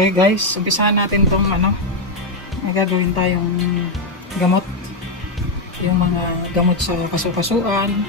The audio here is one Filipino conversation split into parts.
Okay guys, umpisahan natin tong may gagawin tayong gamot. Yung mga gamot sa kasukasuan,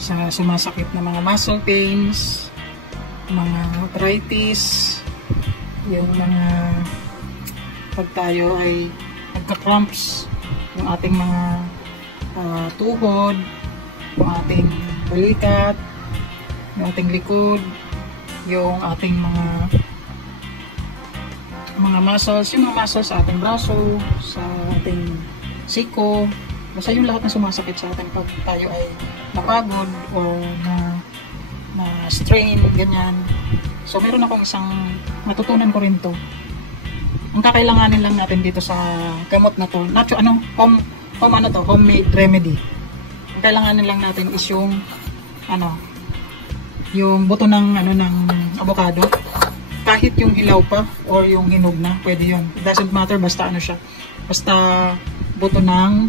sa sumasakit na mga muscle pains, mga arthritis, yung mga pag tayo ay nagka-cramps, yung ating mga tuhod, yung ating balikat, yung ating likod, yung ating mga muscles, yung mga muscles sa ating braso, sa ating siko, basta yung lahat na sumasakit sa atin pag tayo ay napagod o na strain, ganyan. So meron akong isang natutunan ko rin to. Ang kakailanganin lang natin dito sa gamot na to, homemade remedy. Ang kailanganin lang natin is yung yung buto ng avocado. Kahit yung hilaw pa or yung hinog na, pwede yun. It doesn't matter, basta siya. Basta buto ng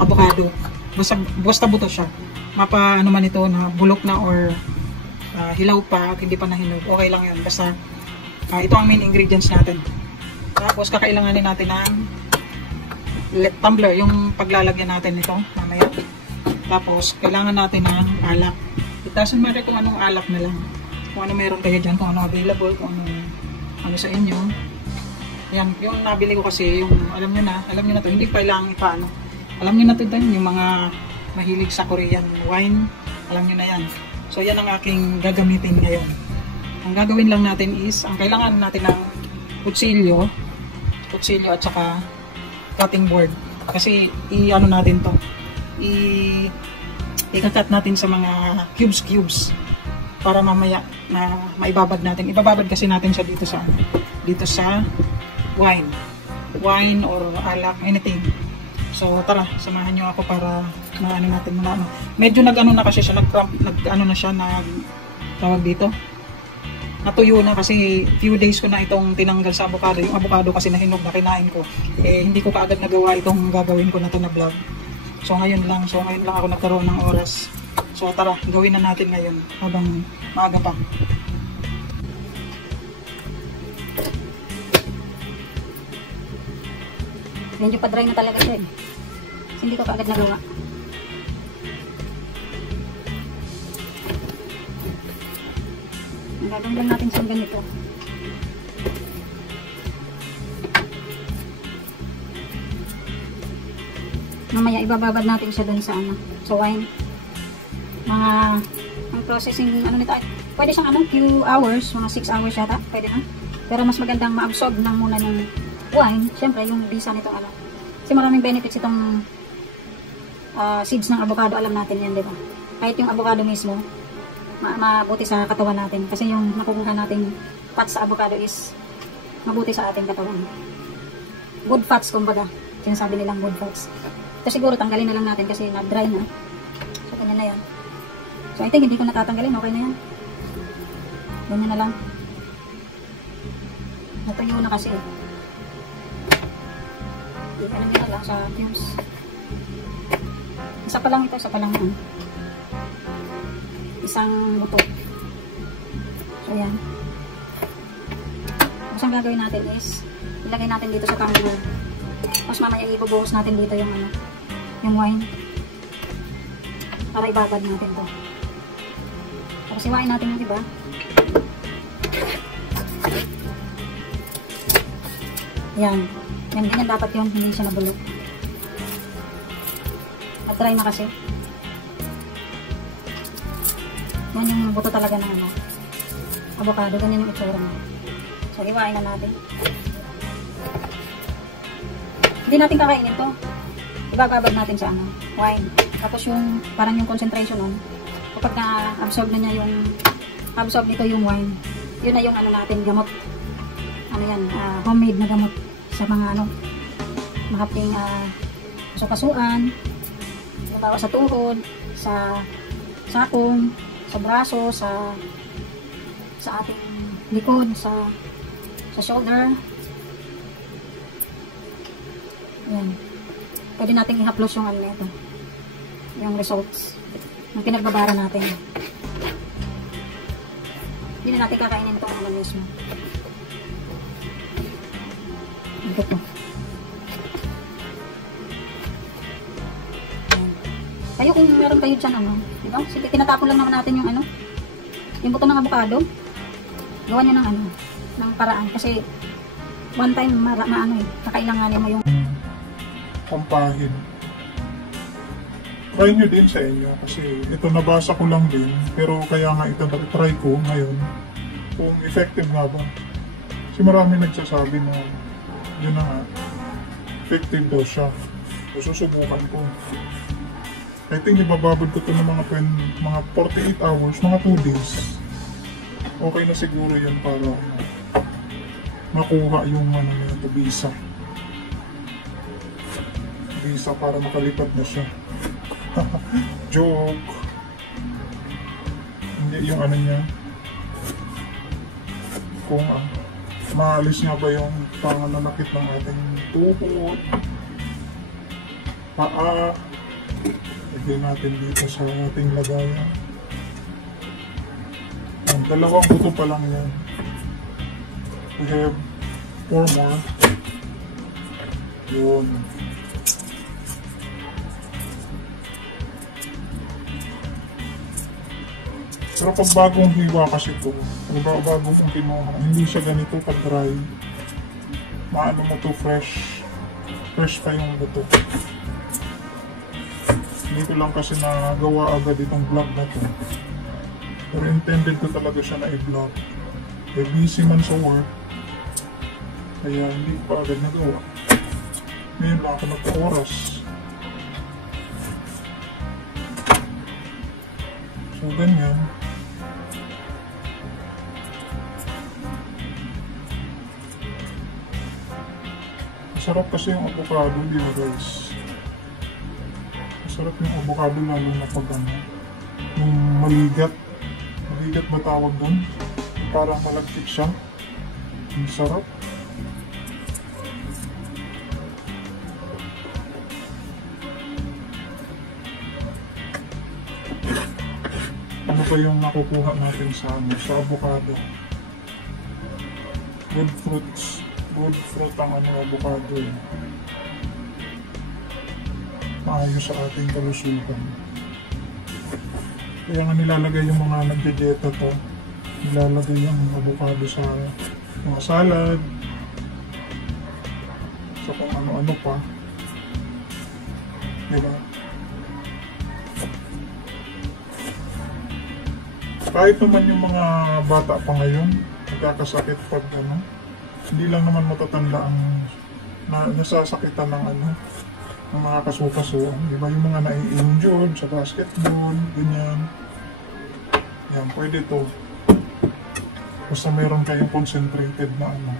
avocado. Basta buto siya. Mapa man ito na bulok na or hilaw pa at hindi pa nahinog. Okay lang yun. Basta ito ang main ingredients natin. Tapos kakailanganin natin ng tumbler, yung paglalagyan natin nito mamaya. Tapos kailangan natin ng alak. It doesn't matter kung anong alak na lang. Kung ano meron kayo dyan, kung ano available, kung ano sa inyo. Yan, yung nabili ko kasi, yung alam nyo na to, hindi kailangan ipaano. Alam nyo na to din, yung mga mahilig sa Korean wine, alam nyo na yan. So yan ang aking gagamitin ngayon. Ang gagawin lang natin is, ang kailangan natin ng kutsilyo at saka cutting board. Kasi natin to, ikakat natin sa mga cubes para mamaya na maibabad natin. Ibababad kasi natin siya dito sa wine or alak, anything. So tara, samahan niyo ako para natin muna. Medyo na kasi siya, tawag dito. Natuyo na kasi few days ko na itong tinanggal sa avocado. Yung avocado kasi nahinog na kinain ko. Hindi ko kaagad nagawa itong gagawin ko na to na vlog. So ngayon lang ako nagkaroon ng oras. So tara, gawin na natin ngayon habang maaga pa. Medyo pa-dry na talaga siya eh. Hindi ko kaagad nagawa. Gagawin lang natin siyang ganito. Mamaya ibababad natin siya dun sa sa wine. Ang processing nito, pwede siyang few hours, mga 6 hours yata, pwede na. Pero mas magandang ma-absorb lang muna ng wine, syempre yung bisa nito kasi maraming benefits itong seeds ng avocado, alam natin yan, di ba? Kahit yung avocado mismo mabuti sa katawan natin kasi yung nakukuha nating fats sa avocado is mabuti sa ating katawan. Good fats, kumbaga sinasabi nilang good fats. Ito siguro tanggalin na lang natin kasi na-dry na. So, ganyan na yan. So, I think hindi ko natatanggalin. Okay na yan. Ganyan na lang. Natuyo na kasi. Ano nyo na lang sa cubes. Isa pa lang ito. Isa pa lang yan. Isang buto. So, yan. Tapos ang gagawin natin is ilagay natin dito sa tumbler. Tapos mamaya ibubuhos natin dito yung wine para ibabad natin to. Tapos iwain natin yung iba. Yan, ganyan dapat yun, hindi siya nabulok. At dry na kasi. Yan yung buto talaga ng avocado, ganyan yung itsura na. So iwain na natin. Hindi natin kakainin to. Ibababad natin sa wine. Tapos yung parang yung concentration kapag na-absorb na niya absorb nito yung wine, yun na yung natin, gamot. Homemade na gamot sa mga mahapting kasukasuan, halimbawa sa tuhod, sa sakong, sa braso, sa ating likod, sa shoulder. Yan. Pwede natin i-haplos yung ito. Yung results ng pinagbabara natin. Hindi na natin kakainin itong mga mismo. Ito po. Kayo kung meron kayo dyan, ano, diba? Sige, tinatapon lang naman natin yung ano, yung buto ng avocado. Gawa nyo ng ano, ng paraan. Kasi, one time, maano eh, kakailanganin mo yung kampahin. Try nyo din sa inyo kasi ito nabasa ko lang din pero kaya nga ito try ko ngayon kung effective nga ba. Kasi marami nagsasabi na yun na nga, effective daw siya. So susubukan ko. I think ibababad ko ito ng mga 48 hours, mga 2 days. Okay na siguro yan para makuha yung ano na ito, visa. Visa para makalipat na siya. Joke. Hindi yung ano niya. Kung maalis nga ba yung pangananakit ng ating tuhod, paa. Lagay natin dito sa ating lagayan. Ang dalawang buto pa lang yan. We have 4 more. Yun. Pero pag bagong hiwa kasi ito, pag bagong kong kinuha, hindi siya ganito pag-dry. Maano mo to fresh. Fresh pa yung buto. Dito lang kasi nagawa agad itong vlog na to. Pero intended ko talaga siya na i-vlog. May busy man sa work. Kaya hindi ko pa agad nagawa. Ngayon lang ako nagpa-oras. So ganyan. Masarap kasi yung avocado, di ba guys? Masarap yung avocado lalo na pag ano, yung maligat. Maligat ba tawag doon? Parang malagkit siya. Ang sarap. Ano pa yung nakukuha natin sa avocado? Good fruits. Good fruit ang avocado. Maayos sa ating kalusugan. Kaya nga nilalagay yung mga nagdedieta to. Nilalagay yung avocado sa mga salad. Sa kung ano-ano pa. Diba? Kahit naman yung mga bata pa ngayon, nagkakasakit pag ano, hindi lang naman matatanda ang nasasakitan ng ano, ng mga kasukaso. Diba yung mga nai-injured sa basketball, ganyan. Yan, pwede to. Basta meron kayong concentrated na ano,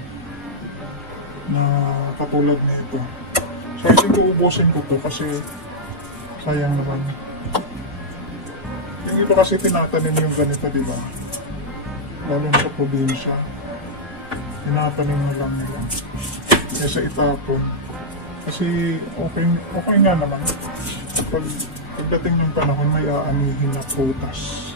na katulad nito. So I think uubusin ko to kasi sayang naman. Yung iba kasi tinatanim yung ganito, diba? Lalo sa probinsya. Tinatanim na lang nila. Kesa itapon. Kasi okay nga naman. Pagdating ng panahon, may aanihin na prutas.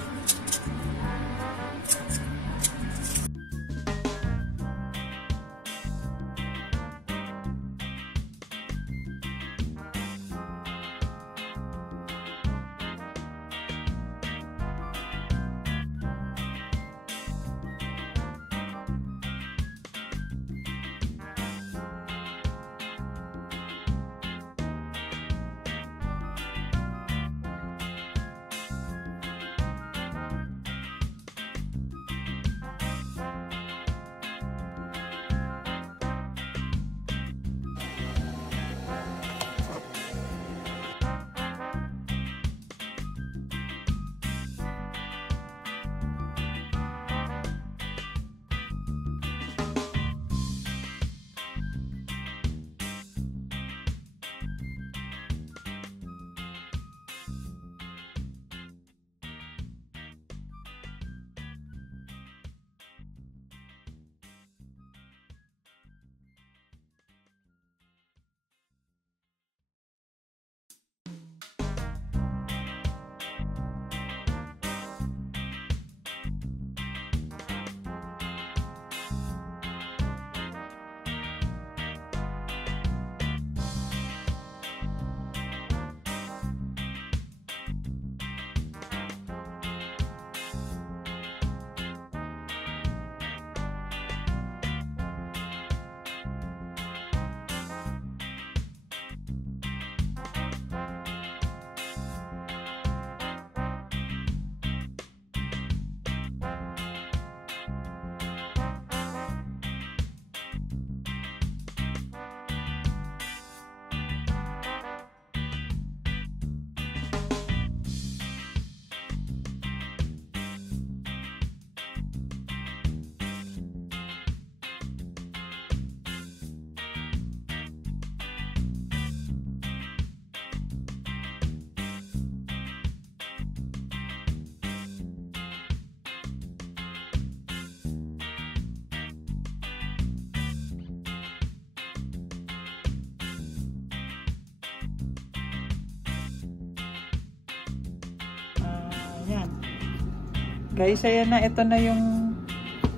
Guys, ayan na. Ito na yung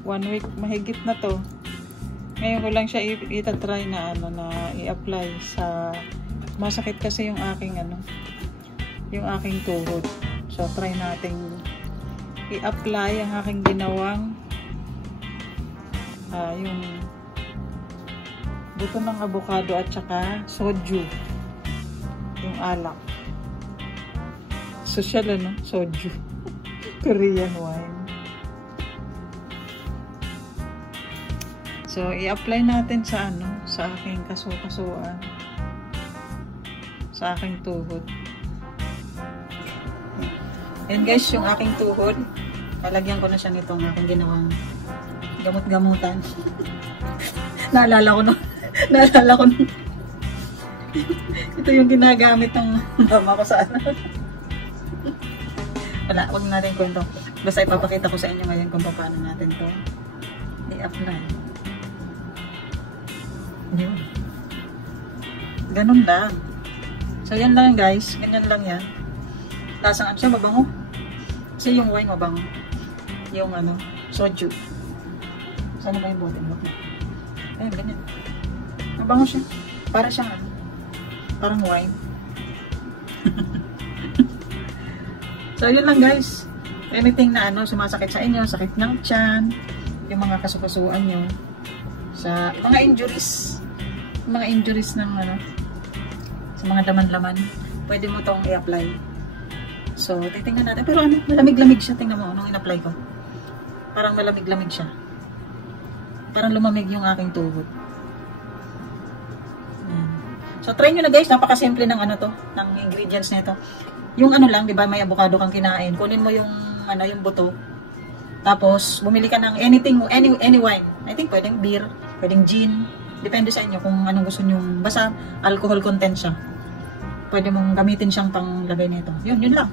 1 week. Mahigit na to. Ngayon ko lang siya itatry na na i-apply sa masakit kasi yung aking yung aking tuhod. So try nating i-apply ang aking ginawang yung buto ng avocado at saka soju, yung alak. Social soju. Korean wine. So, i-apply natin sa sa aking kaso-kasuan. Sa aking tuhod. And guys, yung aking tuhod, lalagyan ko na siya nitong aking ginawang gamot-gamutan. Naalala ko ito yung ginagamit ng mama ko sa wala, wag natin kwento. Basta ipapakita ko sa inyo ngayon kung paano natin to i-apply. Yun. Ganun lang. So, yan lang guys. Ganyan lang yan. Lasang siya, mabango. Kasi yung wine mabango. Yung soju. Sana ba yung bote? Ayun, ganyan. Mabango siya. Para siyang parang wine. So, yun lang guys. Anything na sumasakit sa inyo, sakit ng tiyan, yung mga kasukasuan nyo, sa mga injuries ng sa mga laman-laman, pwede mo tong i-apply. So, titingnan natin. Pero malamig-lamig siya. Tingnan mo, nung in-apply ko. Parang malamig-lamig siya. Parang lumamig yung aking tuhod. So, try nyo na guys. Napakasimple ng ng ingredients nito. Yung lang, di ba, may avocado kang kinain. Kunin mo yung, yung buto. Tapos, bumili ka ng anything, any wine. I think pwedeng beer, pwedeng gin. Depende sa inyo kung anong gusto nyo. Basta, alcohol content siya. Pwede mong gamitin siyang panglagay nito. Yun lang.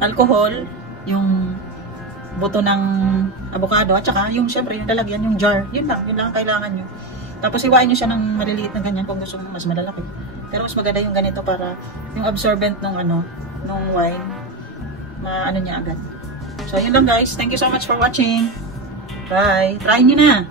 Alcohol, yung buto ng avocado, at saka yung, syempre, yung lalagyan, yung jar. Yun lang ang kailangan nyo. Tapos, iwain nyo siya ng maliliit na ganyan kung gusto mo mas malalaki. Pero mas maganda yung ganito para yung absorbent nung wine, niya agad. So, yun lang guys. Thank you so much for watching. Bye. Try nyo na.